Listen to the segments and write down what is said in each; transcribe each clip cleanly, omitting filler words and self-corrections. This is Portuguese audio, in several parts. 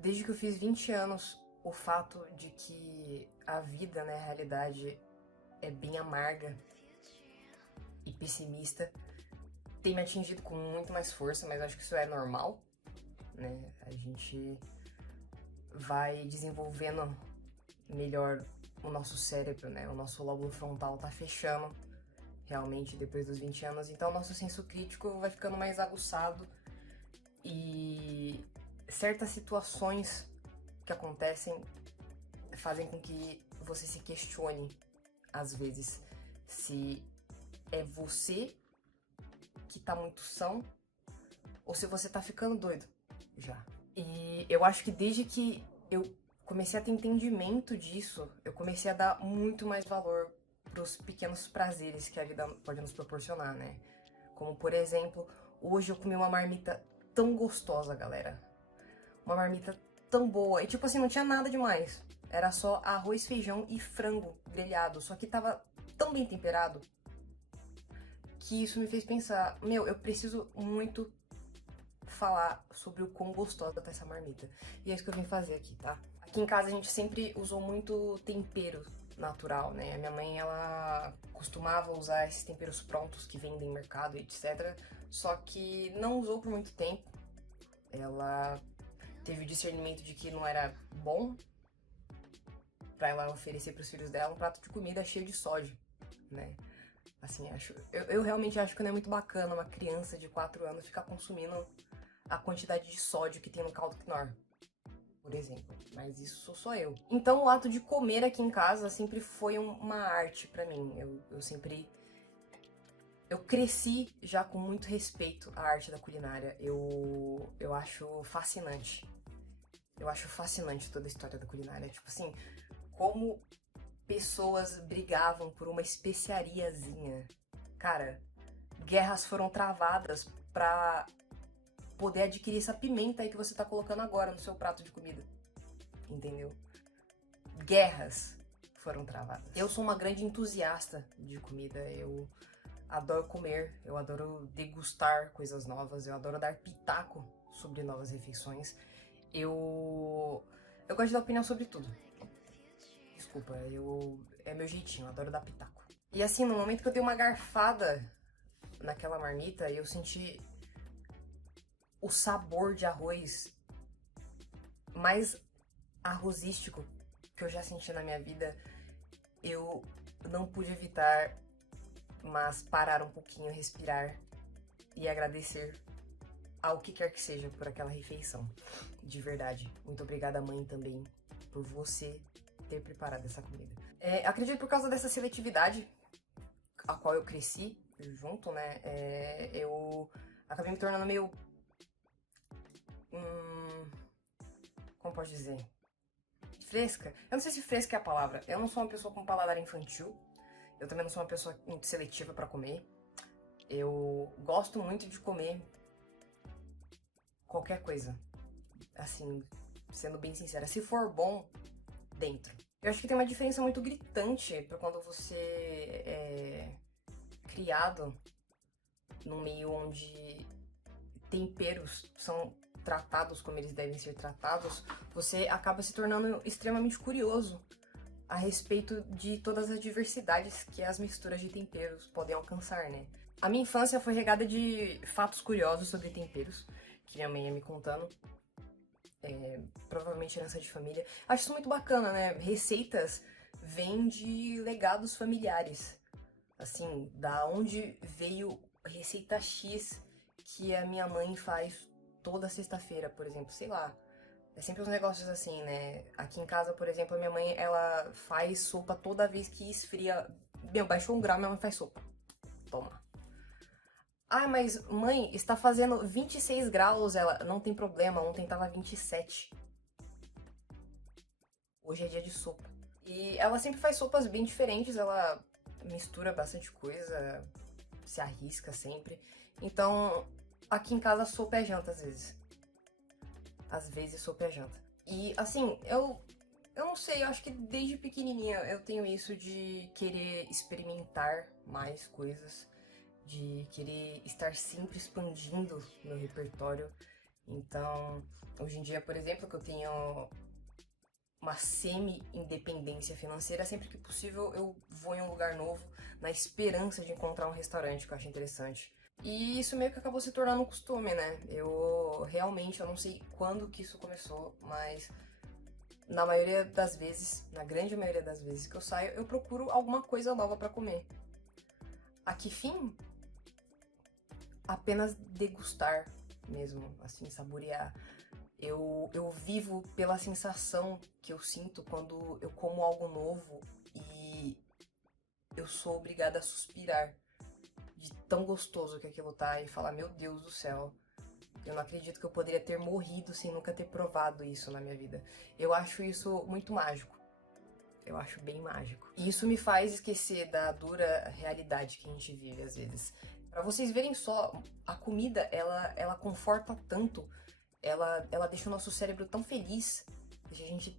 Desde que eu fiz 20 anos, o fato de que a vida, né, a realidade é bem amarga e pessimista, tem me atingido com muito mais força, mas acho que isso é normal, né? A gente vai desenvolvendo melhor o nosso cérebro, né? O nosso lóbulo frontal tá fechando realmente depois dos 20 anos, então o nosso senso crítico vai ficando mais aguçado e certas situações que acontecem fazem com que você se questione, às vezes, se é você que tá muito são ou se você tá ficando doido já. E eu acho que desde que eu comecei a ter entendimento disso, eu comecei a dar muito mais valor pros pequenos prazeres que a vida pode nos proporcionar, né? Como, por exemplo, hoje eu comi uma marmita tão gostosa, galera. Uma marmita tão boa. E tipo assim, não tinha nada demais. Era só arroz, feijão e frango grelhado. Só que tava tão bem temperado que isso me fez pensar, meu, eu preciso muito falar sobre o quão gostosa tá essa marmita. E é isso que eu vim fazer aqui, tá? Aqui em casa a gente sempre usou muito tempero natural, né? A minha mãe, ela costumava usar esses temperos prontos que vendem no mercado, etc. Só que não usou por muito tempo. Ela teve o discernimento de que não era bom pra ela oferecer pros filhos dela um prato de comida cheio de sódio, né? Assim, eu realmente acho que não é muito bacana uma criança de 4 anos ficar consumindo a quantidade de sódio que tem no caldo Knorr, por exemplo. Mas isso sou só eu. Então o ato de comer aqui em casa sempre foi uma arte pra mim. Eu sempre... Eu cresci já com muito respeito à arte da culinária. Eu acho fascinante. Eu acho fascinante toda a história da culinária. Tipo assim, como pessoas brigavam por uma especiariazinha. Cara, guerras foram travadas pra poder adquirir essa pimenta aí que você tá colocando agora no seu prato de comida. Entendeu? Guerras foram travadas. Eu sou uma grande entusiasta de comida. Eu adoro comer, eu adoro degustar coisas novas, eu adoro dar pitaco sobre novas refeições. Eu gosto de dar opinião sobre tudo. Desculpa, é meu jeitinho, eu adoro dar pitaco. E assim, no momento que eu dei uma garfada naquela marmita, eu senti o sabor de arroz mais arrozístico que eu já senti na minha vida. Eu não pude evitar, mas parar um pouquinho, respirar e agradecer ao que quer que seja por aquela refeição. De verdade. Muito obrigada, mãe, também, por você ter preparado essa comida. Acredito que por causa dessa seletividade a qual eu cresci junto, né, eu acabei me tornando meio... como pode dizer? Fresca. Eu não sei se fresca é a palavra. Eu não sou uma pessoa com paladar infantil. Eu também não sou uma pessoa muito seletiva pra comer. Eu gosto muito de comer qualquer coisa. Assim, sendo bem sincera. Se for bom, dentro. Eu acho que tem uma diferença muito gritante pra quando você é criado num meio onde temperos são tratados como eles devem ser tratados, você acaba se tornando extremamente curioso a respeito de todas as diversidades que as misturas de temperos podem alcançar, né? A minha infância foi regada de fatos curiosos sobre temperos, que minha mãe ia me contando. Provavelmente herança de família. Acho isso muito bacana, né? Receitas vêm de legados familiares. Assim, da onde veio receita X que a minha mãe faz toda sexta-feira, por exemplo, sei lá. É sempre uns negócios assim, né? Aqui em casa, por exemplo, a minha mãe, ela faz sopa toda vez que esfria. Meu, baixou um grau, minha mãe faz sopa. Toma. Ah, mas mãe, está fazendo 26 graus, ela. Não tem problema, ontem tava 27. Hoje é dia de sopa. E ela sempre faz sopas bem diferentes, ela mistura bastante coisa, se arrisca sempre. Então, aqui em casa sopa é janta às vezes. Às vezes sopa é janta. E assim, eu não sei, eu acho que desde pequenininha eu tenho isso de querer experimentar mais coisas, de querer estar sempre expandindo meu repertório. Então, hoje em dia, por exemplo, que eu tenho uma semi-independência financeira, sempre que possível eu vou em um lugar novo, na esperança de encontrar um restaurante que eu acho interessante. E isso meio que acabou se tornando um costume, né? Eu não sei quando que isso começou, mas na maioria das vezes, na grande maioria das vezes que eu saio, eu procuro alguma coisa nova pra comer. A que fim? Apenas degustar mesmo, assim, saborear. Eu vivo pela sensação que eu sinto quando eu como algo novo e eu sou obrigada a suspirar de tão gostoso que aquilo tá e falar, meu Deus do céu, eu não acredito que eu poderia ter morrido sem nunca ter provado isso na minha vida. Eu acho isso muito mágico. Eu acho bem mágico. E isso me faz esquecer da dura realidade que a gente vive às vezes. Pra vocês verem só, a comida, ela conforta tanto, ela deixa o nosso cérebro tão feliz, deixa a gente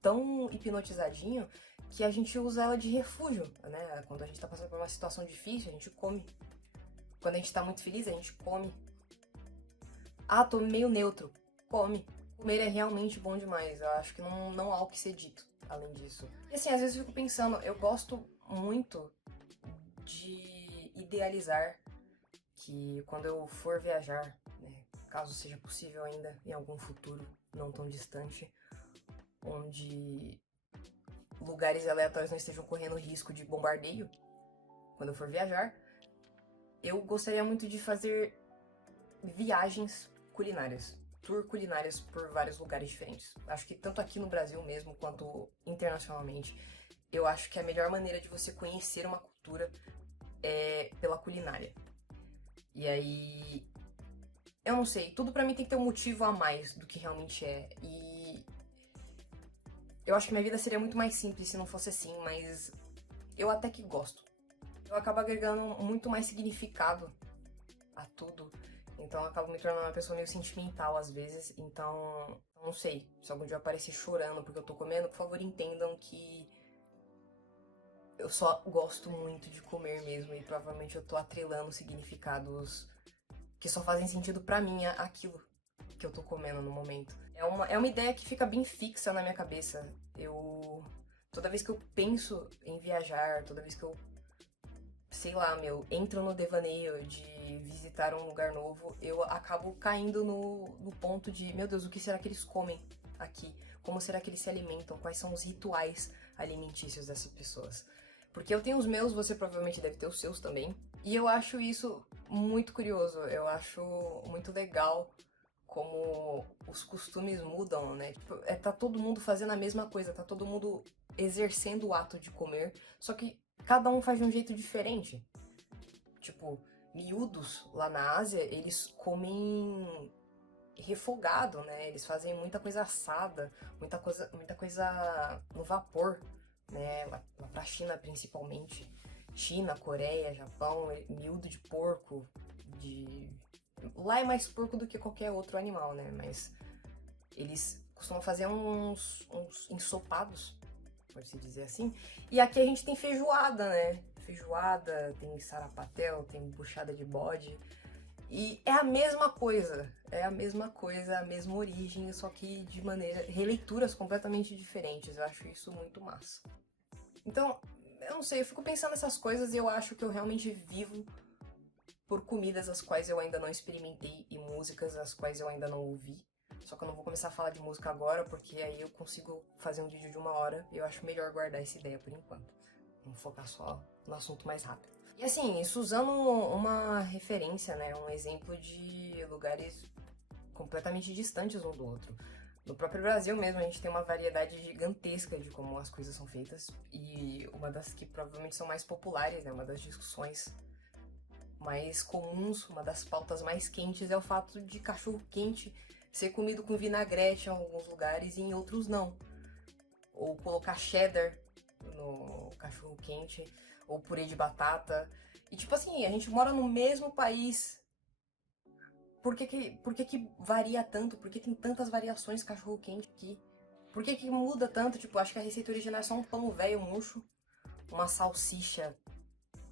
tão hipnotizadinho, que a gente usa ela de refúgio, né? Quando a gente tá passando por uma situação difícil, a gente come. Quando a gente tá muito feliz, a gente come. Ah, tô meio neutro. Come. Comer é realmente bom demais. Eu acho que não há o que ser dito além disso. E assim, às vezes eu fico pensando, eu gosto muito de idealizar que quando eu for viajar, né, caso seja possível ainda em algum futuro não tão distante, onde lugares aleatórios não estejam correndo risco de bombardeio, quando eu for viajar, eu gostaria muito de fazer viagens culinárias, tour culinárias por vários lugares diferentes. Acho que tanto aqui no Brasil mesmo, quanto internacionalmente, eu acho que a melhor maneira de você conhecer uma cultura é pela culinária. E aí, eu não sei, tudo pra mim tem que ter um motivo a mais do que realmente é. E eu acho que minha vida seria muito mais simples se não fosse assim, mas eu até que gosto. Eu acabo agregando muito mais significado a tudo. Então eu acabo me tornando uma pessoa meio sentimental às vezes. Então, não sei, se algum dia eu aparecer chorando porque eu tô comendo, por favor entendam que eu só gosto muito de comer mesmo e provavelmente eu tô atrelando significados que só fazem sentido pra mim aquilo que eu tô comendo no momento. É uma ideia que fica bem fixa na minha cabeça. Toda vez que eu penso em viajar, toda vez que eu, sei lá, entro no devaneio de visitar um lugar novo, eu acabo caindo no ponto de, meu Deus, o que será que eles comem aqui? Como será que eles se alimentam? Quais são os rituais alimentícios dessas pessoas? Porque eu tenho os meus, você provavelmente deve ter os seus também. E eu acho isso muito curioso, eu acho muito legal como os costumes mudam, né? Tipo, tá todo mundo fazendo a mesma coisa, tá todo mundo exercendo o ato de comer, só que cada um faz de um jeito diferente. Tipo, miúdos lá na Ásia, eles comem refogado, né? Eles fazem muita coisa assada, muita coisa no vapor, né? Lá pra China principalmente. China, Coreia, Japão, miúdo de porco, de... Lá é mais porco do que qualquer outro animal, né? Mas eles costumam fazer uns ensopados, pode-se dizer assim. E aqui a gente tem feijoada, né? Feijoada, tem sarapatel, tem buchada de bode. E é a mesma coisa, a mesma origem, só que de releituras completamente diferentes. Eu acho isso muito massa. Então, eu não sei, eu fico pensando nessas coisas e eu acho que eu realmente vivo por comidas as quais eu ainda não experimentei e músicas as quais eu ainda não ouvi. Só que eu não vou começar a falar de música agora, porque aí eu consigo fazer um vídeo de 1 hora e eu acho melhor guardar essa ideia por enquanto. Vamos focar só no assunto mais rápido. E assim, isso usando uma referência, né, um exemplo de lugares completamente distantes um do outro. No próprio Brasil mesmo, a gente tem uma variedade gigantesca de como as coisas são feitas. E uma das que provavelmente são mais populares, né, uma das discussões mais comuns, uma das pautas mais quentes é o fato de cachorro quente ser comido com vinagrete em alguns lugares e em outros não. Ou colocar cheddar no cachorro quente, ou purê de batata. E tipo assim, a gente mora no mesmo país. Por que que varia tanto? Por que tem tantas variações de cachorro quente aqui? Por que que muda tanto? Tipo, acho que a receita original é só um pão velho murcho, uma salsicha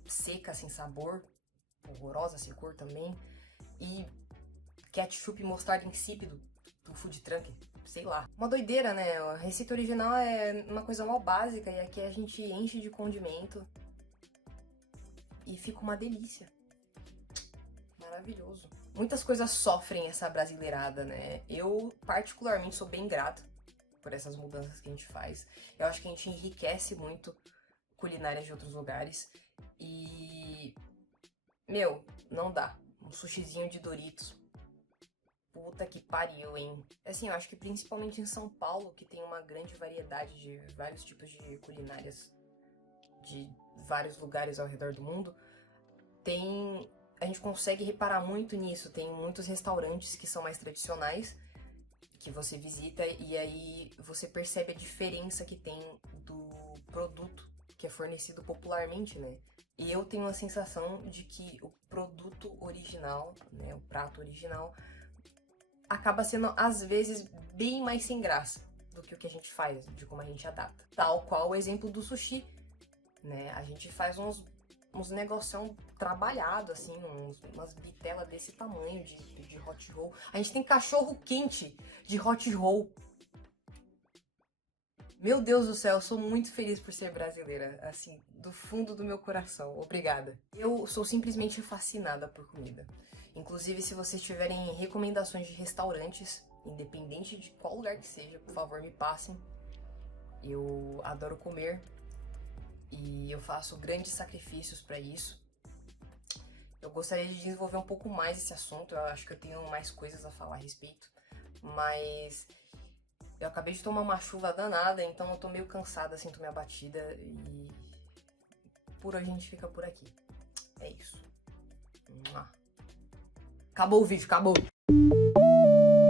seca, sem sabor, horrorosa, sem cor também, e ketchup e mostarda insípido do food truck. Sei lá. Uma doideira, né? A receita original é uma coisa mal básica e aqui a gente enche de condimento e fica uma delícia. Maravilhoso. Muitas coisas sofrem essa brasileirada, né? Eu, particularmente, sou bem grata por essas mudanças que a gente faz. Eu acho que a gente enriquece muito culinárias de outros lugares. E... meu, não dá. Um sushizinho de Doritos. Puta que pariu, hein? Assim, eu acho que principalmente em São Paulo, que tem uma grande variedade de vários tipos de culinárias de vários lugares ao redor do mundo, a gente consegue reparar muito nisso. Tem muitos restaurantes que são mais tradicionais, que você visita e aí você percebe a diferença que tem do produto que é fornecido popularmente, né? E eu tenho a sensação de que o produto original, né, o prato original, acaba sendo, às vezes, bem mais sem graça do que o que a gente faz, de como a gente adapta. Tal qual o exemplo do sushi, né? A gente faz uns negoção trabalhado, assim, umas bitelas desse tamanho de hot roll. A gente tem cachorro quente de hot roll. Meu Deus do céu, eu sou muito feliz por ser brasileira, assim, do fundo do meu coração. Obrigada. Eu sou simplesmente fascinada por comida. Inclusive, se vocês tiverem recomendações de restaurantes, independente de qual lugar que seja, por favor, me passem. Eu adoro comer e eu faço grandes sacrifícios para isso. Eu gostaria de desenvolver um pouco mais esse assunto, eu acho que eu tenho mais coisas a falar a respeito, mas eu acabei de tomar uma chuva danada, então eu tô meio cansada, sinto minha batida e por hoje a gente fica por aqui. É isso. Acabou o vídeo, acabou!